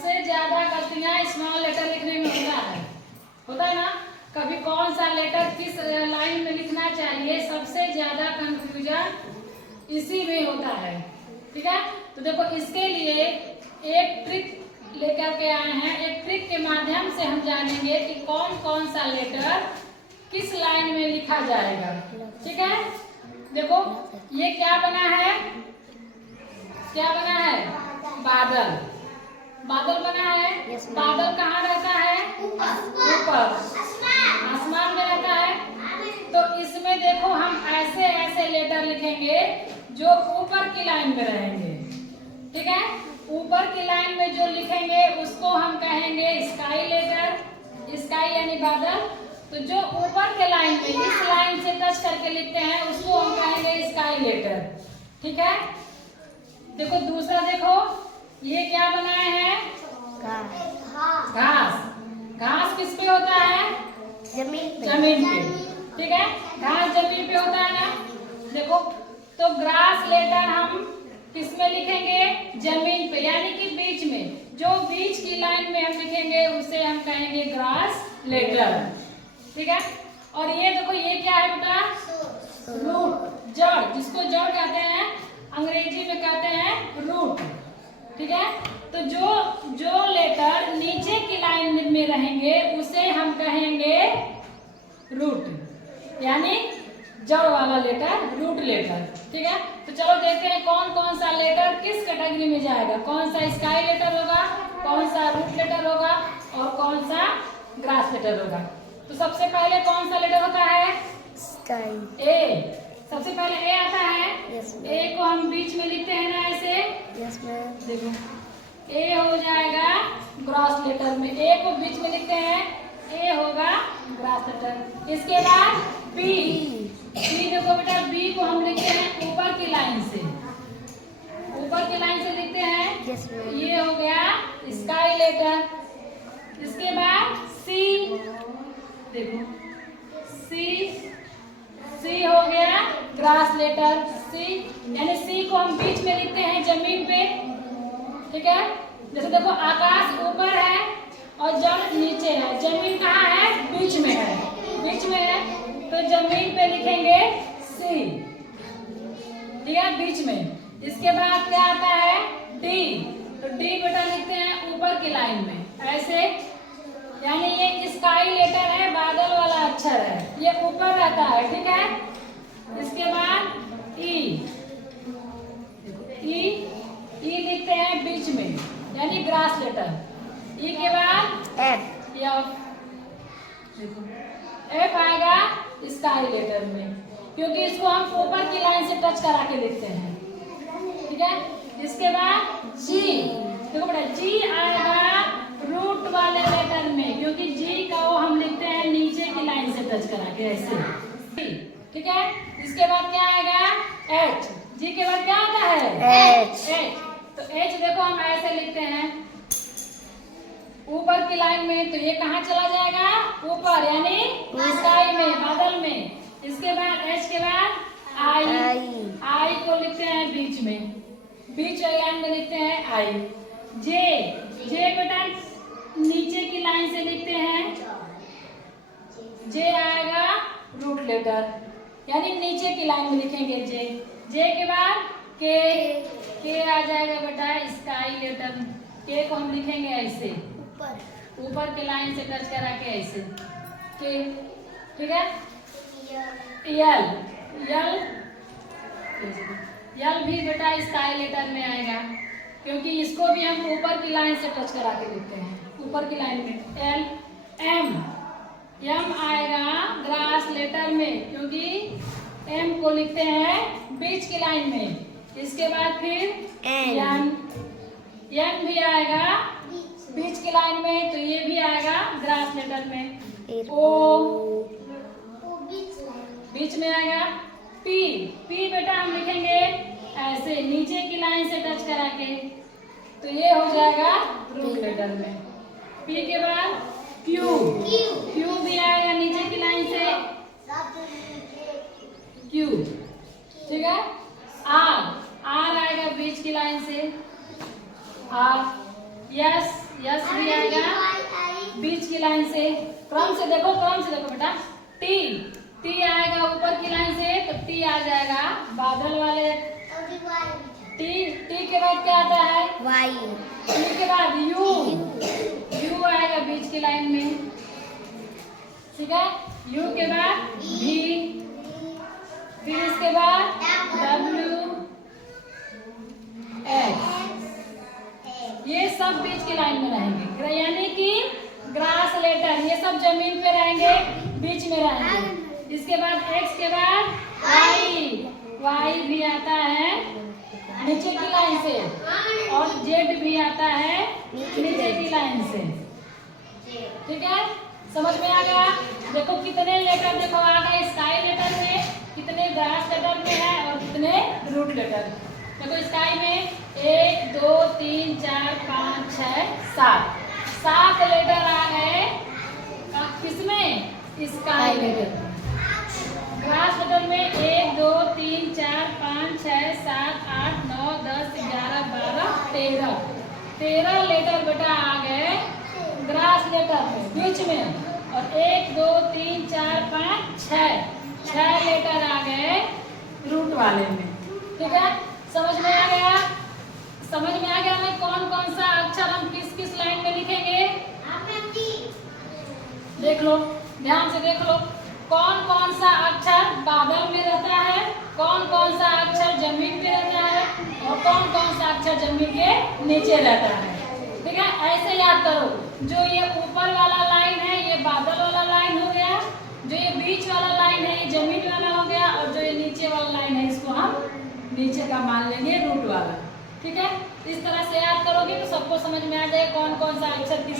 सबसे ज्यादा गलतियां स्मॉल लेटर लिखने में होता है ना। कभी कौन सा लेटर किस लाइन में लिखना चाहिए, सबसे ज्यादा कंफ्यूजन इसी में होता है। ठीक है, तो देखो इसके लिए एक ट्रिक लेकर के आए हैं। एक ट्रिक के माध्यम से हम जानेंगे कि कौन कौन सा लेटर किस लाइन में लिखा जाएगा। ठीक है, देखो ये क्या बना है, क्या बना है, बादल। बादल बना है। बादल कहाँ रहता है, ऊपर आसमान में रहता है। तो इसमें देखो हम ऐसे ऐसे लेटर लिखेंगे जो ऊपर की लाइन में रहेंगे। ठीक है, ऊपर की लाइन में जो लिखेंगे उसको हम कहेंगे स्काई लेटर। स्काई यानी बादल। तो जो ऊपर के लाइन में इस लाइन से टच करके लिखते हैं उसको हम कहेंगे स्काई लेटर। ठीक है, देखो दूसरा, देखो ये क्या बनाए हैं, घास। घास किस पे होता है, जमीन पे। ठीक है, घास जमीन पे होता है ना। देखो तो ग्रास लेटर हम किस में लिखेंगे, जमीन पे, यानी कि बीच में। जो बीच की लाइन में हम लिखेंगे उसे हम कहेंगे ग्रास लेटर। ठीक है, और ये देखो ये क्या है बेटा, रूट, जड़, जिसको जड़ कहते हैं, अंग्रेजी में कहते हैं रूट। ठीक है, तो जो लेटर नीचे की लाइन में रहेंगे उसे हम कहेंगे रूट, यानी जड़ वाला लेटर, रूट लेटर। ठीक है, तो चलो देखते हैं कौन कौन सा लेटर किस कैटेगरी में जाएगा। कौन सा स्काई लेटर होगा, कौन सा रूट लेटर होगा और कौन सा ग्रास लेटर होगा। तो सबसे पहले कौन सा लेटर होता है, स्काई। ए। सबसे पहले ए आता है। यस ए को हम बीच में लिखते हैं ना ऐसे। Yes ma'am. देखो ए हो जाएगा ग्रास लेटर में, ए को बीच में लिखते हैं, ए होगा ग्रास लेटर। इसके बाद बी। बी देखो बेटा, बी को हम लिखते हैं ऊपर की लाइन से, ऊपर की लाइन से लिखते हैं। Yes ma'am. ये हो गया स्काई लेटर। इसके बाद सी, देखो सी, सी हो गया ग्रास लेटर। सी यानी सी को हम बीच में लिखते हैं, जमीन पे। ठीक है, जैसे देखो आकाश ऊपर है और जड़ नीचे है, जमीन कहाँ है, बीच में है, बीच में है, तो जमीन पे लिखेंगे सी। ठीक है, बीच में। इसके बाद क्या आता है, डी। तो डी बेटा लिखते हैं ऊपर की लाइन में ऐसे, यानी ये स्काई लेटर है, बादल वाला अक्षर है, ये ऊपर रहता है। ठीक है, इसके बाद ई। ई, ई लिखते हैं बीच में, यानी ग्रास लेटर। ई के बाद एफ। एफ आएगा स्काई लेटर में, क्योंकि इसको हम ऊपर की लाइन से टच करा के लिखते हैं। ठीक है, इसके बाद जी। देखो बेटा, जी आएगा रूट वाले लेटर में, क्योंकि जी का वो हम लिखते हैं नीचे की लाइन से टच करा के ऐसे। ठीक है, इसके बाद क्या आएगा, एच। जी के बाद क्या आता है, एच। एच। तो एच देखो हम ऐसे लिखते हैं ऊपर की लाइन में, तो ये कहाँ चला जाएगा, ऊपर, यानी स्काई में, बादल में। इसके बाद एच के बाद आई। आई को लिखते हैं बीच में, बीच वाली लाइन में लिखते हैं आई। जे, जे बेटा नीचे की लाइन से लिखते हैं, जे आएगा रूट लेटर, यानी नीचे की लाइन में लिखेंगे जे। जे के बाद के, के आ जाएगा बेटा स्काई लेटर। के को हम लिखेंगे ऐसे, ऊपर की लाइन से टच करा के ऐसे के। ठीक है, यल, यल, यल भी बेटा स्काई लेटर में आएगा, क्योंकि इसको भी हम ऊपर की लाइन से टच करा के लिखते हैं, ऊपर की लाइन में। एल, एम, एम आएगा ग्रास लेटर में, क्योंकि एम को लिखते हैं बीच की लाइन में। इसके बाद फिर एन, एन भी आएगा बीच की लाइन में, तो ये भी आएगा ग्रास लेटर में। ओ बीच में आएगा। पी, पी बेटा हम लिखेंगे ऐसे नीचे की लाइन से टच करा के, तो ये हो जाएगा रूट लेटर में। पी के बाद क्यू, क्यू भी आएगा नीचे की लाइन से, क्यू। ठीक है, आर, आर आएगा बीच की लाइन से, आर। यस, यस भी आएगा बीच की लाइन से। क्रम से देखो बेटा। टी, टी आएगा ऊपर की लाइन से तो टी आ जाएगा बादल वाले। टी, टी के बाद क्या आता है? Y, टी के बाद यू, यू आएगा बीच की लाइन में, ठीक है। यू के बाद भी, फिर इसके बाद W, X, ये सब बीच की लाइन में रहेंगे, यानी कि ग्रास लेटर ये सब जमीन पे रहेंगे, बीच में रहेंगे। इसके बाद X के बाद Y, Y भी आता है नीचे की लाइन से, और Z भी आता है नीचे की लाइन से, ठीक है। समझ में आ गया? देखो कितने लेटर देखो आ गए स्काई लेटर में, कितने ग्रास लेटर में है और कितने रूट लेटर। देखो स्काई में 1 2 3 4 5 6 7, 7 लेटर आ गए किसमें? स्काई लेटर में। ग्रास लेटर में 1 2 3 4 5 6 7 8 9 10 11 12 13 लेटर बेटा आ गए ग्रास लेटर में बीच में, और 1 2 3 4 5 6 लेटर आ गए रूट वाले में, ठीक है। समझ में आ गया? समझ में आ गया ना कौन कौन सा अक्षर हम किस किस लाइन में लिखेंगे? देख लो, ध्यान से देख लो, कौन कौन सा अक्षर बादल में रहता है, कौन कौन सा अक्षर जमीन पे रहता है, और कौन कौन सा अक्षर जमीन के नीचे रहता है, ठीक है। ऐसे याद करो, जो ये ऊपर वाला लाइन है ये बादल वाला लाइन हो गया, जो ये बीच वाला लाइन है ये जमीन वाला हो गया, और जो ये नीचे वाला लाइन है इसको हम नीचे का मान लेंगे रूट वाला, ठीक है। इस तरह से याद करोगे तो सबको समझ में आ जाए कौन कौन सा अक्षर किस